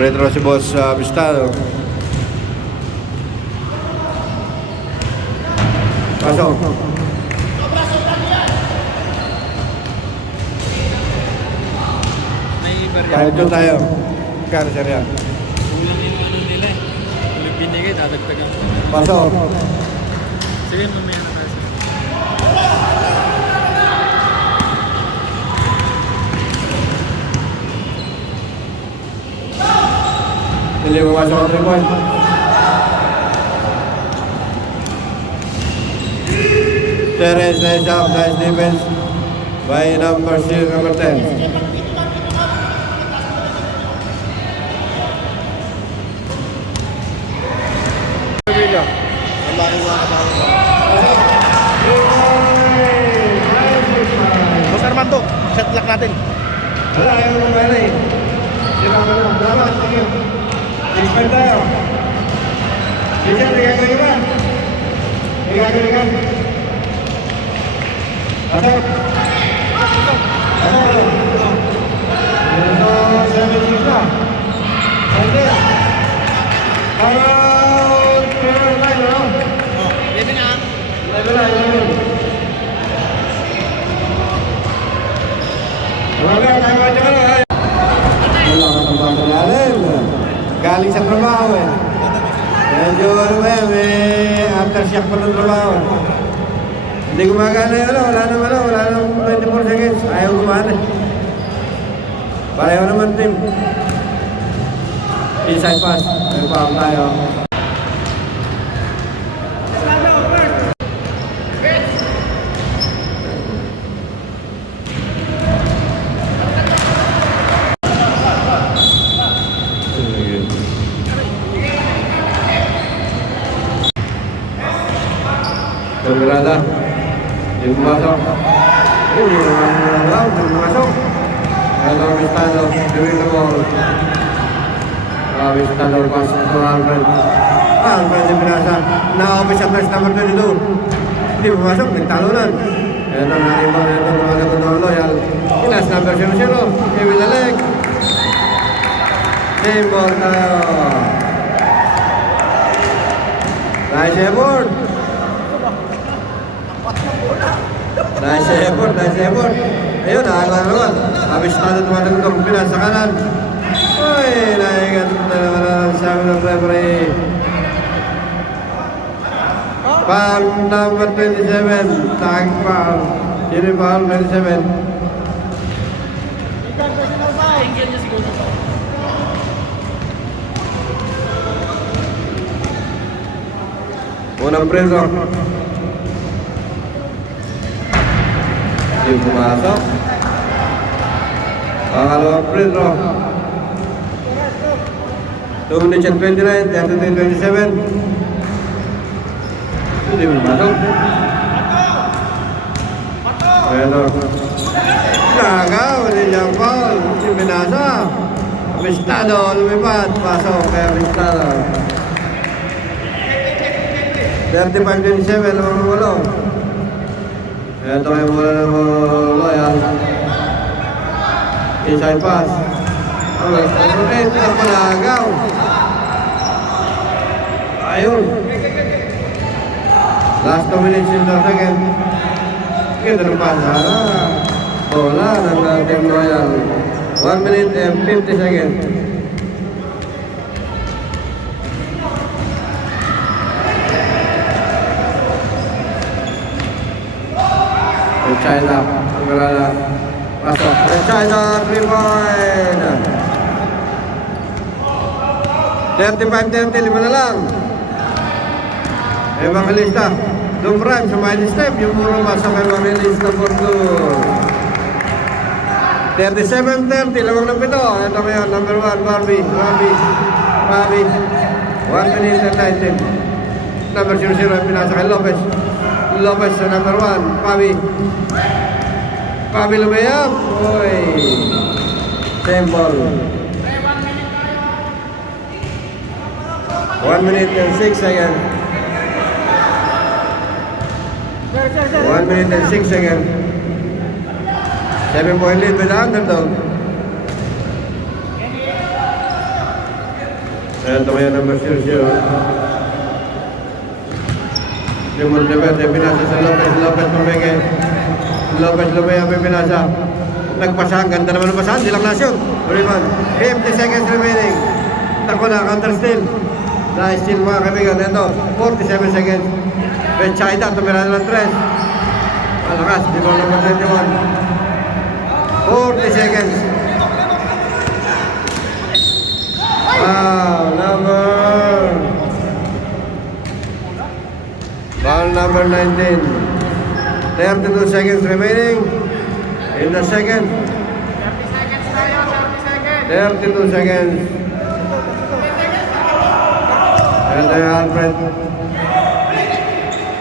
Retro si Boss Bistado. Pasok. Kahit doon tayo. Kano sir yan? Kulang yung ano nila eh. Kung binigay, dadagdagan. Pasok. Sige, mamaya na tayo. Hindi mo masok ang 3 point. Terence, nice job, nice defense by number 10. Boss Armando, set lock natin. Wala yung mga na eh. Sila mo lang. Dapat, sige. Expand tayo. Sige, may gagawin ba? May gagawin ka? Pasok. Pasok. Ito, 76 na. Sante. Around 4-9, no? Oh, 11 na. 11 na, 11. Wala ka na. Wala ka ng pangkalalim. Galing sa trabaho eh. Medyo ano ba yan, may aftershock pa ng trabaho. Hindi gumagana yun, wala nang 24 seconds. Ayaw gumana. Pareho naman team. Inside pass. May paam tayo. Pagkirada. Yung pumasok. Hindi naman nalalaw. Yung pumasok. Ano ang Vistado. Doing the ball. Vistado pass to Alfred. Alfred yung pinasa. Na-office sa press number 22. Hindi pumasok. Nagtalunan. Yan ang nakibaw na ito. Tumalagod ng loyal. Inas number 00. Kevin Alec. Same ball tayo. Nice effort. Nice effort, nice effort. Ayun, nakakala naman. Abistado tumatagod ang Pinas sa kanan. Uy, naigat na naman ang sabi ng referee. Foul number 27. Tag foul. Sino yung foul 27? Unang preso. Yung pumasok. Pangalawang free throw. 2 minutes and 29, 33-27. Hindi pumasok. Pero nagaw, hindi niyang foul. Yung binasa. Vistado, lumipad. Pasok kaya Vistado. 35-27, naman walo. Ito kayo mula ng loyal. Inside pass. Ito ang palagaw. Ayun. Last 2 minutes in the second. Kita ng pass. Bola ng Team Loyal. 1 minute and 50 seconds. China, Angarala, pasok. China, 3 point. 35-30, 5 na lang. Evangelista, Dumbrime sa minus step. Yung muro masok Evangelista for 2. 37-30, 2 ng 7. Ito ngayon, number 1, Barbie. 1 minute and 19. Number 00, pinasa kay Lopez. Lopez sa number 1, Pabi lumayap. Uy. Same ball. 1 minute and 6 seconds. 1 minute and 6 seconds. 7 point lead by the underdog. Ito kaya number 0-0. Limon Levete, pinasa sa Lopez. Lopez Mamenge. Lopez Lumea, may pinasa. Nagpasahan, ganda naman ng pasahan. Di lang nasyon. Rebound. 50 seconds remaining. Tako na, counter steal. Nice steal mga kaibigan. Ito, 47 seconds. Benchaida, tumira na ng 3. Malakas, di ba number 21. 40 seconds. Wow, ball number 19. 32 seconds remaining in the second. 32 seconds. And then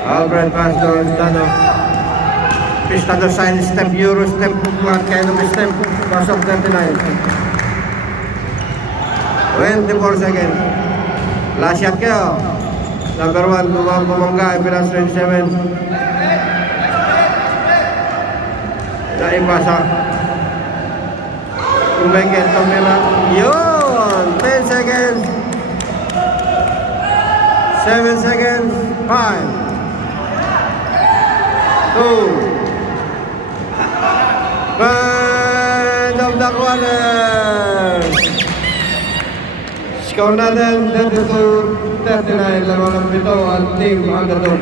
Alfred Pastor Stano. Pistado side step, Euro step, one kind of step, pass of 39. 24 seconds. Last shot kayo. Number 1, Pumangga, Pinas 27. Naipasa. Kumengket, Tomila. Yun! 10 seconds. 7 seconds. 5. 2. End of the quarter. Score natin 32-39, laro ng pito ang team underdog.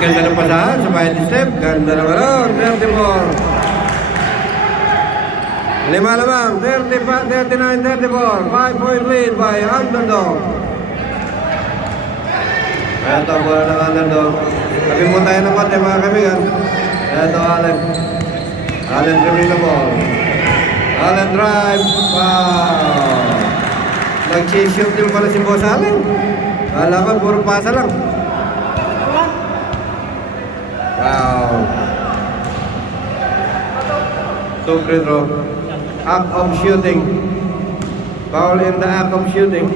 Ganda ng pasahan sa bayad step, ganda ng laro, 34. Lima lamang, 39-34, 5-point lead by underdog. Ito, bola ng underdog. Sabi mo tayo ng konti mga kaibigan. Ito, Allen dribbling the ball. Allen drive. Wow. Nag-shoot din pala si Boss Allen. Kala ko, puro pasa lang. Wow. So free throw. Act of shooting. Foul in the act of shooting.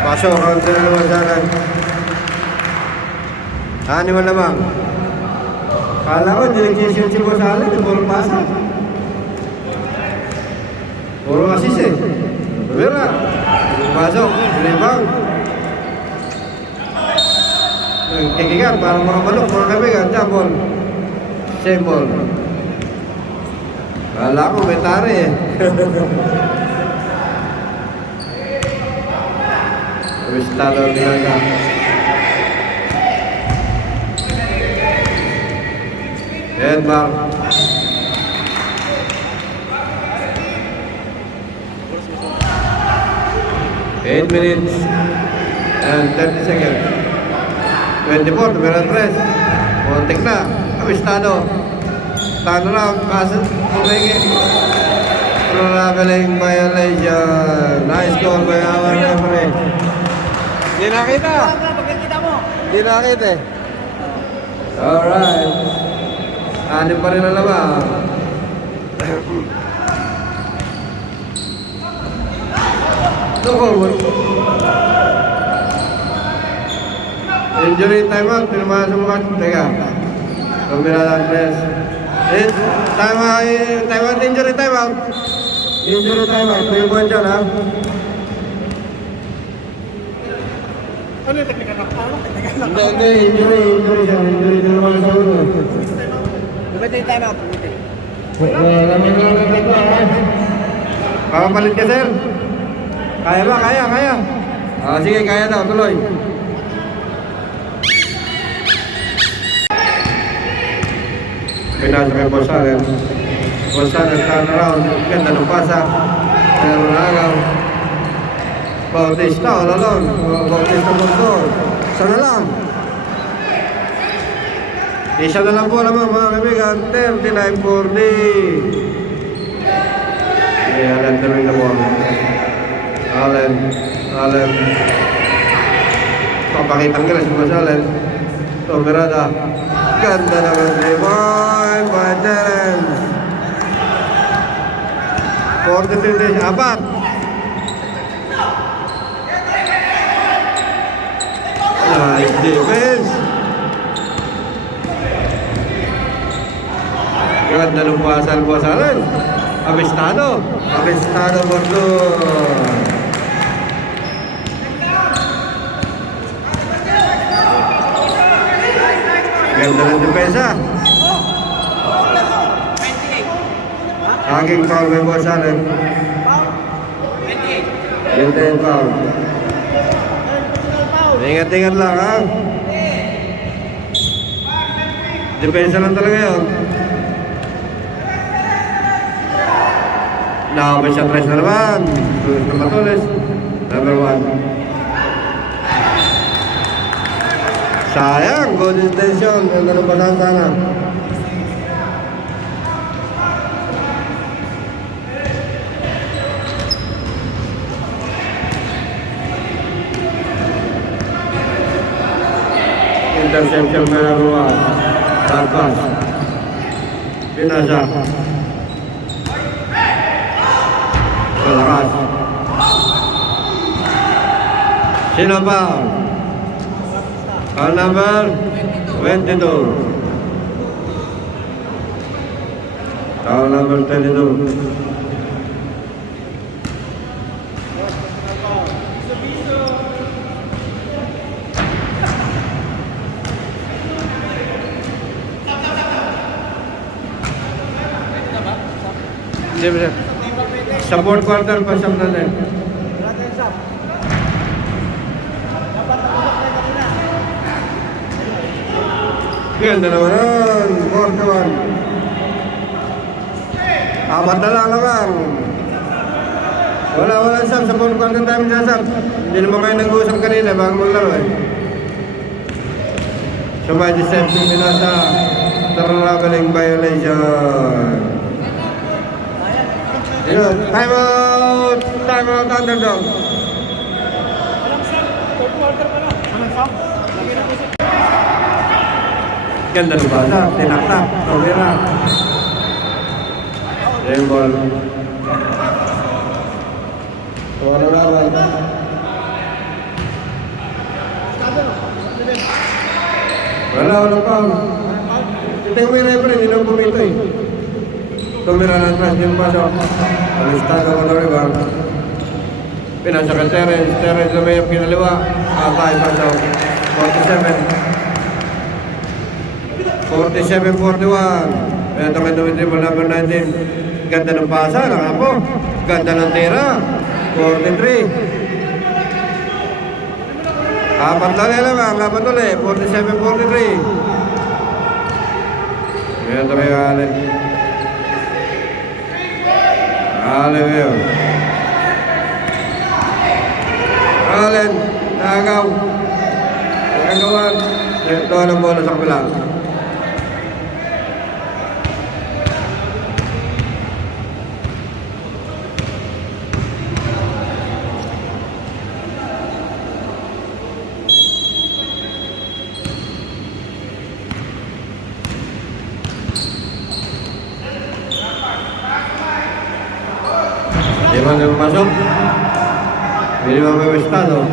Pasok, counter na naman sa akin. Ano mo naman? Kala ko, direction si Boss Allen, puro pasa. Puro assist eh. Tumira. Pasok, rebound. Nagkikigan, parang mga manok, mga kaibigan. Diyan, ball. Same ball. Kala ko, may tari eh. Estado Binaga. Edmar. Eight minutes and 30 seconds. 24, numero 3. Montek na. Estado. Turnaround. Passes. Pumenge. Traveling violation. Nice goal by our referee. Hindi nakita. Hindi nakita eh. Alright. Anim pa rin ang laban. No forward. Injury timeout. Pinamahan sa mukha. Teka. Kamera lang press. Timeout. Injury timeout. Injury timeout. 3 point dyan ha. Ano yung teknika na? Hindi, injury siya. Injury din naman sa ulo. Bumete yung time out. Papapalit ka, sir. Kaya ba? Kaya. Sige, kaya daw. Tuloy. Pinasa kay Boss Allen. Boss Allen, turn around. Ganda ng pasa. Pero nagaw. Bautista, all alone. Bautista Bondor. Sana lang. Isa na lang po naman mga kaibigan. 39-40. Allen dribbling the ball. Allen. Papakitang gila si Boss Allen. Mirada. Ganda naman si Boy Terence. 43 days. Apat. Nice defense. Ganda ng buwasan. Avistado por doon. Ganda ng depensa. Aking foul may buwasan. Ganda yung foul. Ingat-ingat lang, ha? Depensa lang talaga yun. Nakapay siya 3 na naman. Tulis na matulis. Number 1. Sayang, good intention. Ganda ng basahan sana. Interception na nakuha. Tarpas. Pinasa. Malakas. Sino pa? Call number 22. Call number 22. Siyempre, sa 4th quarter pa siyam na din. Ganda naman nun, 4-1. Apat na lang naman. Wala sab, sa 4th quarter tayo sab. Hindi naman kayo nag-uusap kanina bago maglaro eh. So may deception nila sa traveling violation. Yun, time out, underdog. Ganda ng basa, tinaktak, tolera. Yung ball. Wala laban. Wala pa. Ito yung may referee, hindi lang pumito eh. Tumira ng class yung pasok. Alistado ko na rin. Pinasa ka Terence na may yung kinaliwa. Atay pasok. 47-41. Ito may dribble number 19. Ganda ng pasa, nakapo. Ganda ng tira. 43. Apat lang nila ba? Laban ulit. 47-43. Ito may Allen. Allen, nagaw. Nagawan. Ito ang bola sa kabila. Di ba na masuk? Hindi ba may estado?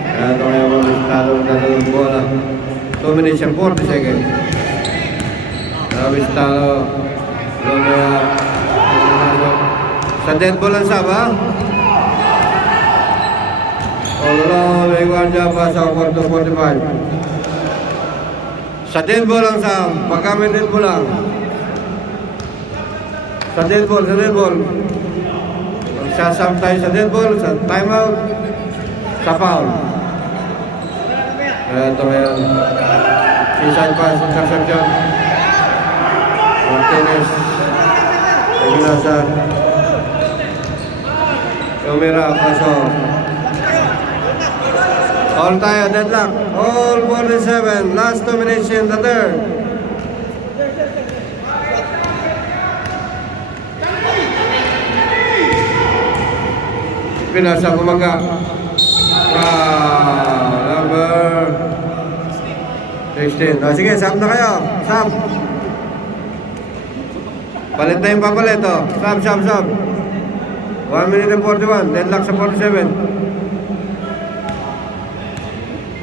Kaya ito may mga estado na ng bola. 2 minutes and 40 seconds. Estado. Sa dead ball ang saba. Olo, may guardia pa sa 4-45. Sa dead ball ang saba. Pagka may dead ball lang. Sa dead ball. Sasam tayo sa dead ball, sa timeout, sa foul. Ito ngayon. Inside pass, interception. Martinez. Ignasa. Tumira, paso. All tayo, deadlock. All 47. Last 2 minutes in the third. Pinasa kumaga. Number 16. Sige, sub na kayo. Sub. Palit na yung papalit. Sub. 1 minute and 41. Deadlock sa 47.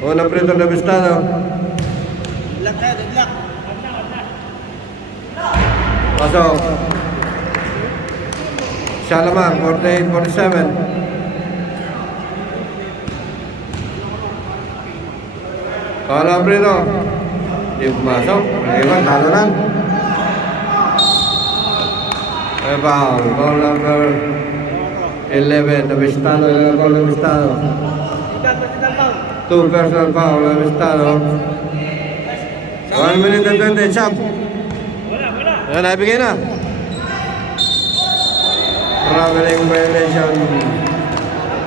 Unang prito na bistado. Deadlock. Pasok. Siya lamang, 48-47. Kala Brito. Hindi pumasok. Iwan, talo lang. Foul. Foul number 11. Nabistado. Foul nabistado. Two personal foul nabistado. 1 minute and 20. Champ. Wala, naibigay na. Traveling violation.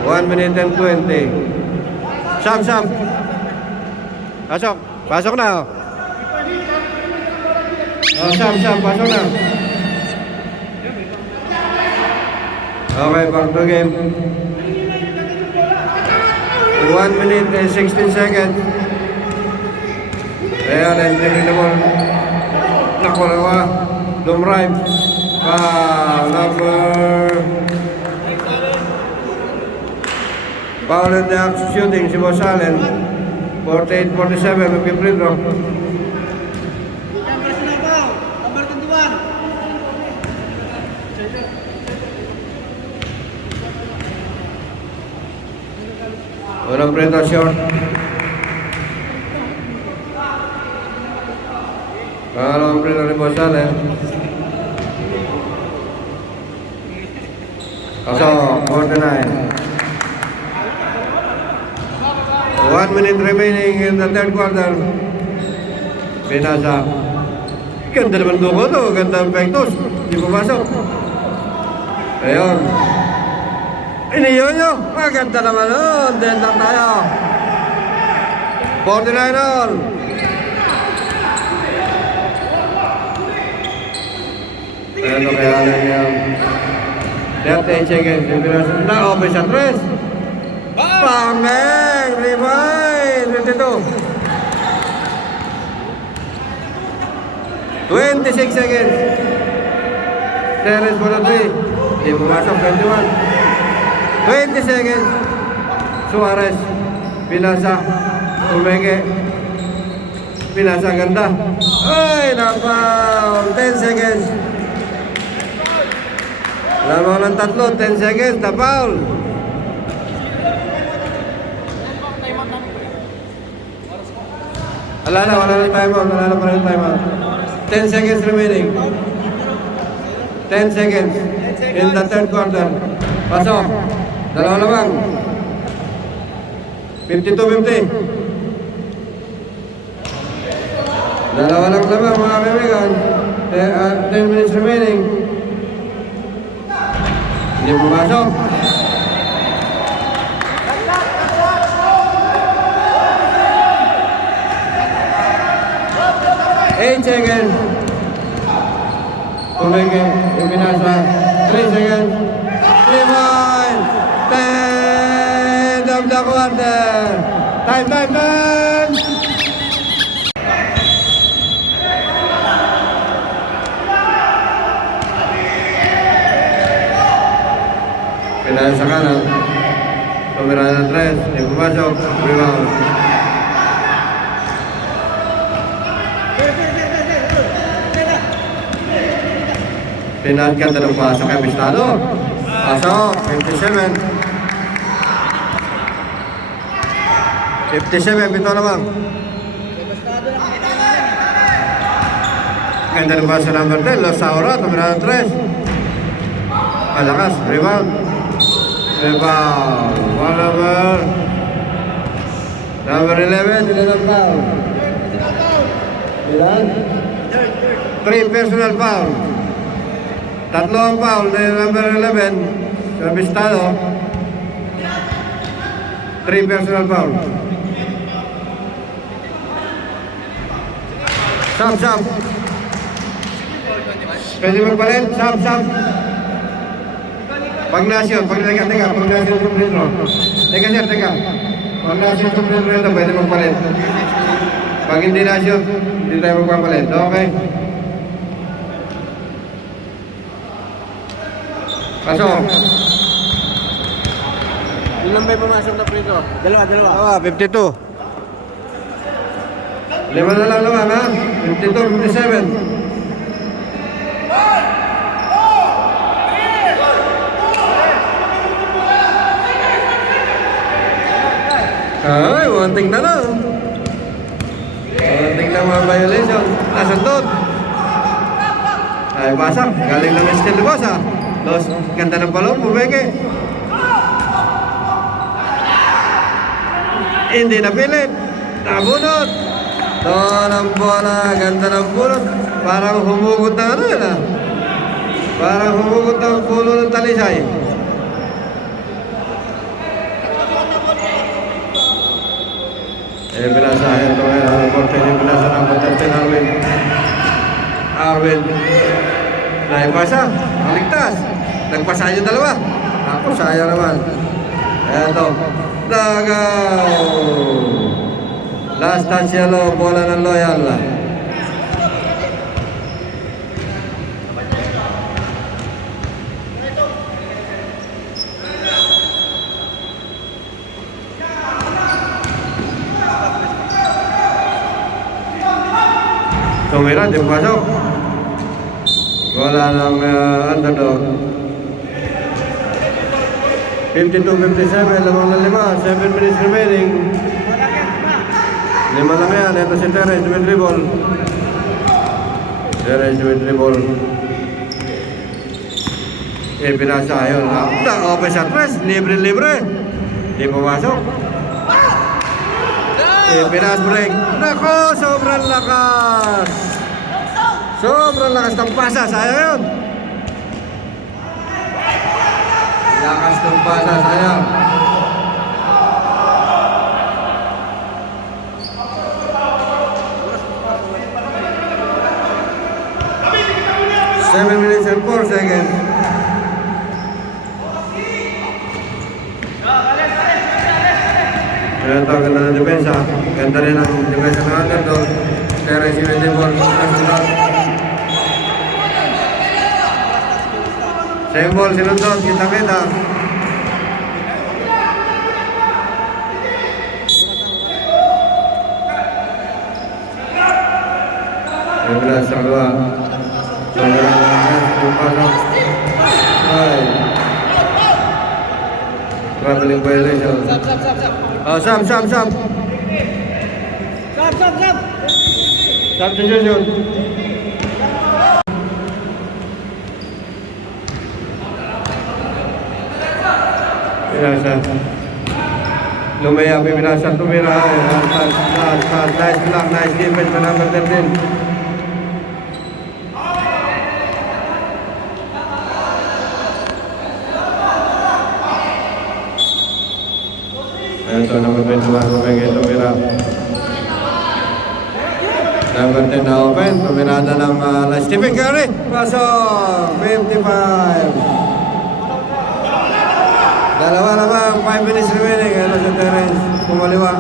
1 minute and 20. Champ. Pasok. Pasok na. Champ. Pasok na. Okay, back to game. 1 minute and 16 seconds. Ayan, entering the ball. Nakulawa. Dumrive. Foul in the act shooting si Boss Allen. 48-47, mag-free throw. Number 21. Walang free throw short. Walang free throw ni Boss Allen. Pasok, 49. 1 minute remaining in the third quarter. Pinasa. Ganda naman duko to. Ganda ang pektos. Hindi pumasok. Ayun. Iniyon nyo. Ganda naman nun. Then lang tayo. 49 all. Ano kaya lang yan? 30 seconds. Pinasa. Na-open sa 3. Pameng, rewind, 22. 26 seconds. Teres for the 3. Hindi pumasok, 21. 20 seconds. Suarez, Pinasa, Umeke. Pinasa ganda. Ay, napaw. 10 seconds. Lalo ng tatlo, 10 seconds, napaul. Wala na timeout. Wala na pa rin timeout. 10 seconds remaining. 10 seconds in the third quarter. Pasok. Dalawa lamang. 52-50. Dalawa lang lamang mga kaibigan. 10 minutes remaining. Hindi pumasok. 8 seconds. Umeke, Pinasa. 3 seconds. 10 of the quarter. Time. Pinasa kanan. Tumira ng 3. Hindi pumasok. Rebound. Pinagkan dalam pasok kay Pistado. Pasok, 57. 57, pito lamang. Ganda ng pasok number 10, Losaura, tumira ng 3. Malakas, rebound. Number 11, ilan ang foul? Ilan? 3 personal foul. Tatlo ang foul na number 11 sa Pistado. 3 personal foul. Sam. Pwede magpalit? Sam. Pag nasyon, pag nasyon itong retro. Teka. Pag nasyon itong retro, pwede magpalit. Pag hindi nasyon, hindi tayo magpapalit. Okay? Pasok. Ilan ba pumasok na prito? Dalawa. 52. 5 na lang naman, ha? 52, 57. Ay, wanting na lang. Wanting na mga violation. Nasundot. Ay, pasak. Galing ng skill ni boss, ha. Los, ganda ng balon, bumeke. Hindi napilit. Nabunot. Doon ang bola. Ganda ng bunot. Parang humugot na ano yun, ha. Parang humugot ng puno ng talisay. Binasahin ito ngayon. Ang korte niya binasahin ng Constantine Arwin. Naipasa. Maligtas. Nagpasa yung dalawa. Ako, sayang naman. Eto. Lagaw. Last touch yellow. Bola ng Loyal. Tumira, di pasok. Bola ng underdog. 52-57, lamang na 5. 7 minutes remaining. 5 lang yan. Ito si Teres, with dribble. Teres with dribble. Pinasa yun. Open sa tres, libre-libre. Di pumasok. Pinas break. Nako, sobrang lakas. Sobrang lakas ng pasa. Sayang yun. Lakas ng pasa. Sayang. Seven minutes and 4 seconds. Ito, ganda ng depensa. Ganda rin ang depensa ng underdog. Teres yung dribble. Same ball, sinundot. Kita-kita. Sebelas sa dua. Sobrang yung pasok. Ay. Traveling violation. Oh, Sam. Substitution. Pinasa. Lumaya, pinasa, tumira. Nice block, nice defense for number 13. Ito, number 21, tumira. Number 10 na open, tumirada ng Stephen Curry. Pasok, 55. Dalawa naman, 5 minutes remaining. Ito si Terence, pumaliwa.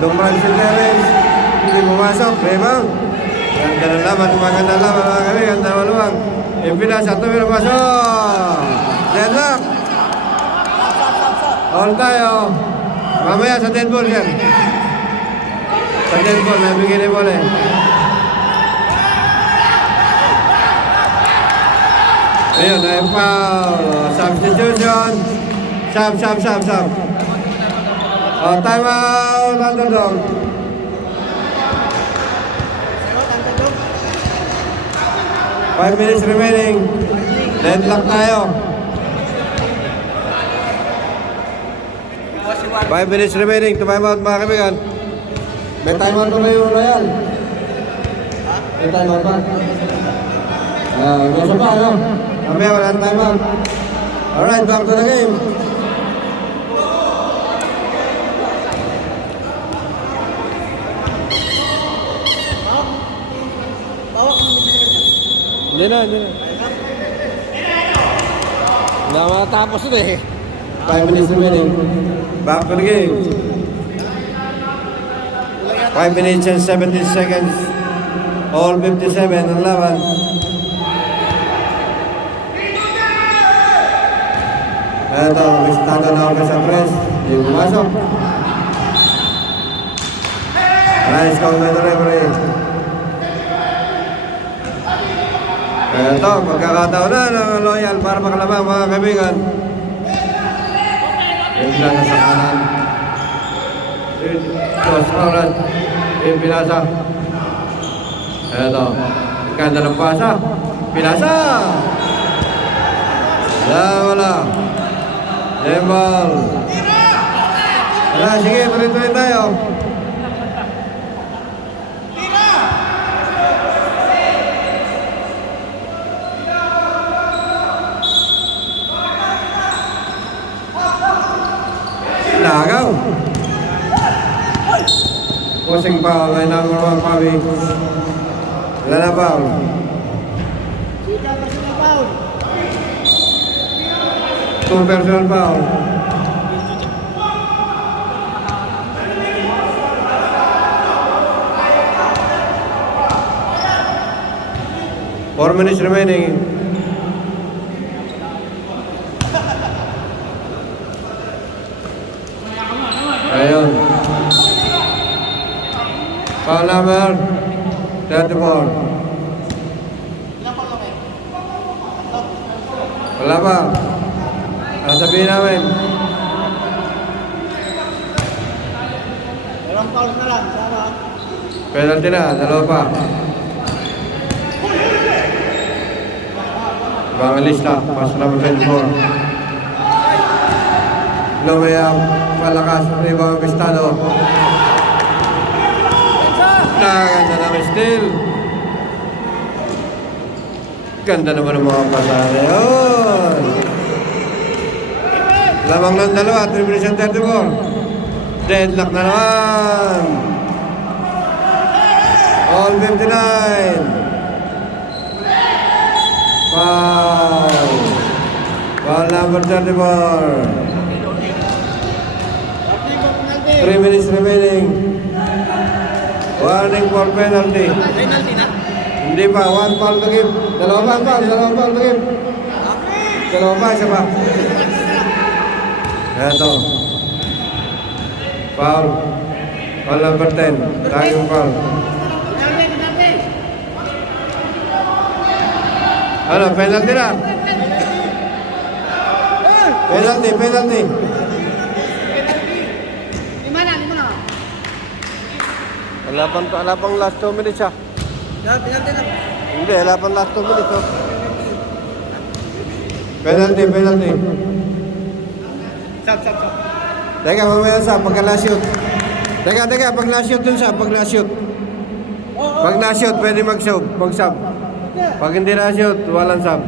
Dumpan si Terence, hindi pumasok. Rebound. Ganda ng laban, maganda ng laban mga kami. Ganda ng maluwang. Impinasa, tumira, pasok. Deadlock. All tayo. Mamaya sa dead ball yan. Sa dead ball, nabigyan ni ball eh. Ayun, ay foul. Substitution. Sam. Time out, underdog. Five minutes remaining. Deadlock tayo. 5 minutes remaining to time out mga kaibigan. May time out pa kayo, Royal? May time out pa? Gusto pa, ano? Mamaya wala ng time out. Alright, back to the game. Hindi na. Hindi na matapos na eh. 5 minutes remaining. Back to the game. 5 minutes and 17 seconds. All 57 ang laban. Ito, bistado na ako sa press. Hindi pumasok. Nice call by the referee. Ito, pagkakataon na ng Loyal para makalabang mga kaibigan. Yung lang sa kanan. Dos oras. Pinasa. Eto. Ganda ng pasa. Pinasa. Wala. Dembal. Wala, sige, tuloy-tuloy tayo. Lagaw. Pusing foul ay number 1 Pabi. Wala na foul. Two personal foul. Four minutes remaining. Ayun. Foul number 34. Wala pa. Sabihin namin. Walang foul na lang, sama. Penalty na, dalawa pa. Ibang lista, pass number 24. Lumaya, malakas, ibang pistado. Ganda ng steal. Ganda naman ng mga pasada yun. Lamang ng dalawa, 3:34. Deadlock na naman. All 59. Foul. Foul number 34. 3 minutes remaining. Warning for penalty. Penalty na. Hindi pa, 1 foul to give. Dalawa foul to give. Dalawa pa, isa pa. Eto. Foul. Foul number 10. Tayong foul. Ano, penalty na. Penalty. Lima na. Wala pang last 2 minutes ah. Penalty na. Hindi, wala pang last 2 minutes oh. Penalty. Sab. Teka, mamaya sa pagka last shoot. Teka, pag last shoot dun sa, pag last shoot. Pag last shoot, pwede mag-sub. Pag hindi last shoot, walang sub.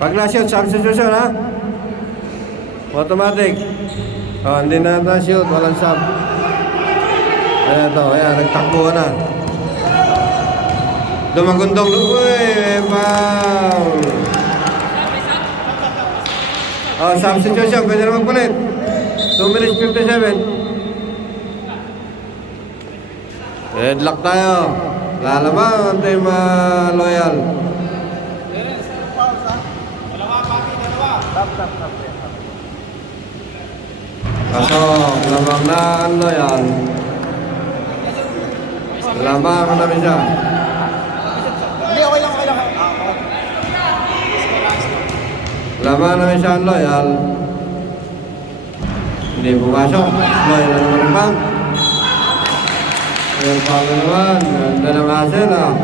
Pag last shoot, substitution ha? Automatic. Oh, hindi na last shoot, walang sub. Ayan, nagtakbo na. Dumagundong, uy, foul. Oh, substitution, pwede na magpalit. 2 minutes 57. Headlock tayo. Lalaban ang team loyal. Pasok, lamang na ang loyal. Lamang namin siya. Hindi, okay lang. Lamang namin siya ang loyal. Hindi pumasok. Loyal na naman ang bank. Ayan pa naman. Ganda ng hassle ah.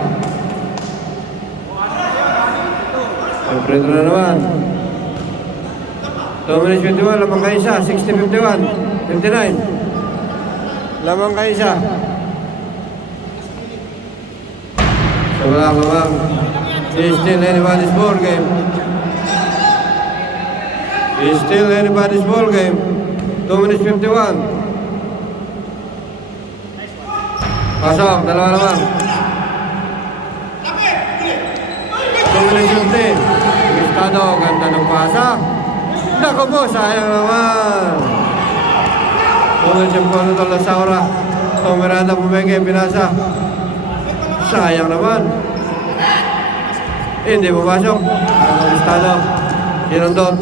Siyempre ito na naman. 2 minutes 51. Lamang kayo isa. 60-51. 59. Lamang kayo isa. So wala lamang. It's still anybody's ball game. It's still anybody's ball game. 2 minutes 51. Pasok, dalawa naman. 2 minutes 50. Estado, ganda ng pasa. Naku po, sayang naman. 2 minutes 50 ito lang sa ora. Miranda Pumenge, pinasa. Sayang naman. Hindi pumasok. Estado. Sinundot.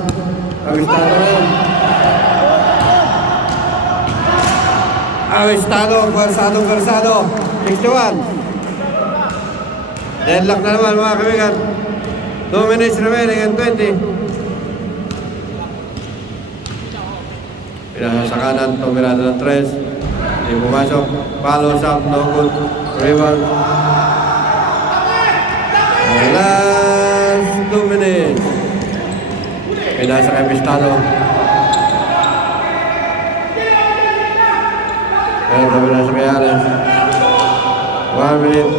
Estado na yun. Estado, Garsado, 61. Deadlock na naman mga kamigan. 2 minutes remaining and 20. Pinasa sa kanan, tumirada ng 3. Hindi pumasok. Follow up, no good. Rebound. Last 2 minutes. Pinasa kay Pistano. Pero pinasa kay Allen. 1 minute.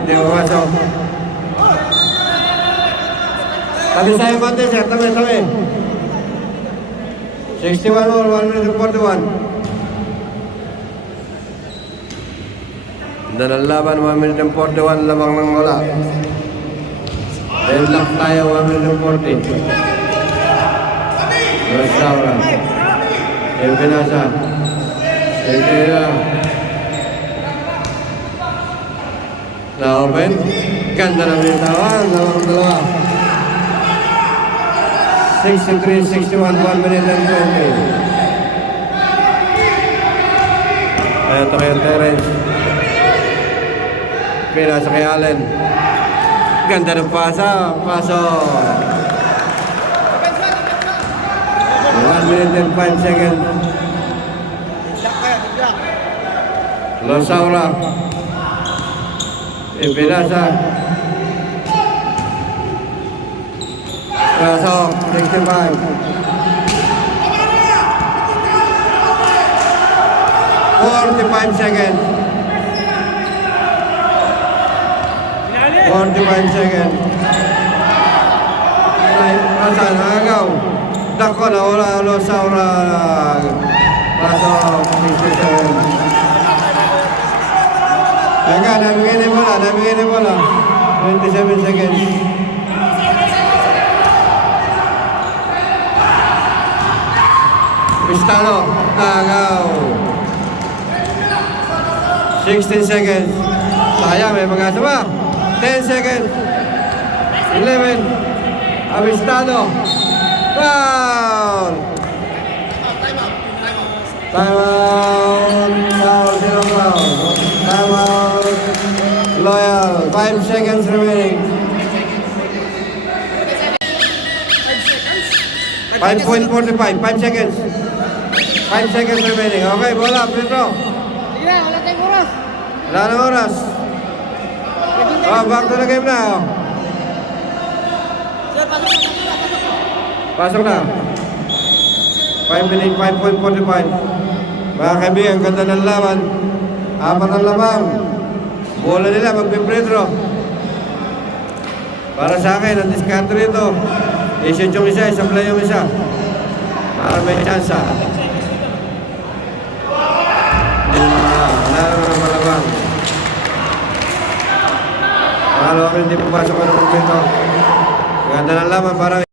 Hindi pumasok. Tabi sa'yo konti, sir. Tabi. 61 more, 1 minute 41. Dan ang laban, 1 minute and 41 lamang nang wala. Deadlock tayo, 1 minute and 40. Rosaura. Yung pinasa. Sige. Na-open. Ganda ng bitawan. Lamang dalawa. 63, 61, 1 minute and 20. Ito kay Terence. Pinasa kay Allen. Ganda ng pasa. Paso. 1 minute and 5 seconds. Losaura. Pinasa. Pasok. 65. 45 seconds. 45 seconds. Asan, agaw. Dako na wala, Losaura. Pasok, 67. Aga, nabigay na wala. 27 seconds. Pistano, agaw. 16 seconds. Sayang, may pag-asa ba? 10 seconds. 11. Avistado. Foul. Time out. Foul. Zero foul. Time out. Loyal. 5 seconds remaining. 5.45. 5 seconds. 5 seconds remaining. Okay, bola. Pedro. Sige na, wala tayong oras. Wala na oras. Oh, back to the game na. Oh. Sir, pasok. Pasok na. 5 minutes, 5.45. Mga kaibigan, ganda ng laban. 4 ang lamang. Bola nila, magpipredro. Para sa akin, ang discount rito. I-shoot yung isa, i-supply yung isa. Para may chance. Wala naman ang malabang. Mahalo ako hindi papasok ko ng pagpito. Ganda ng laban, parang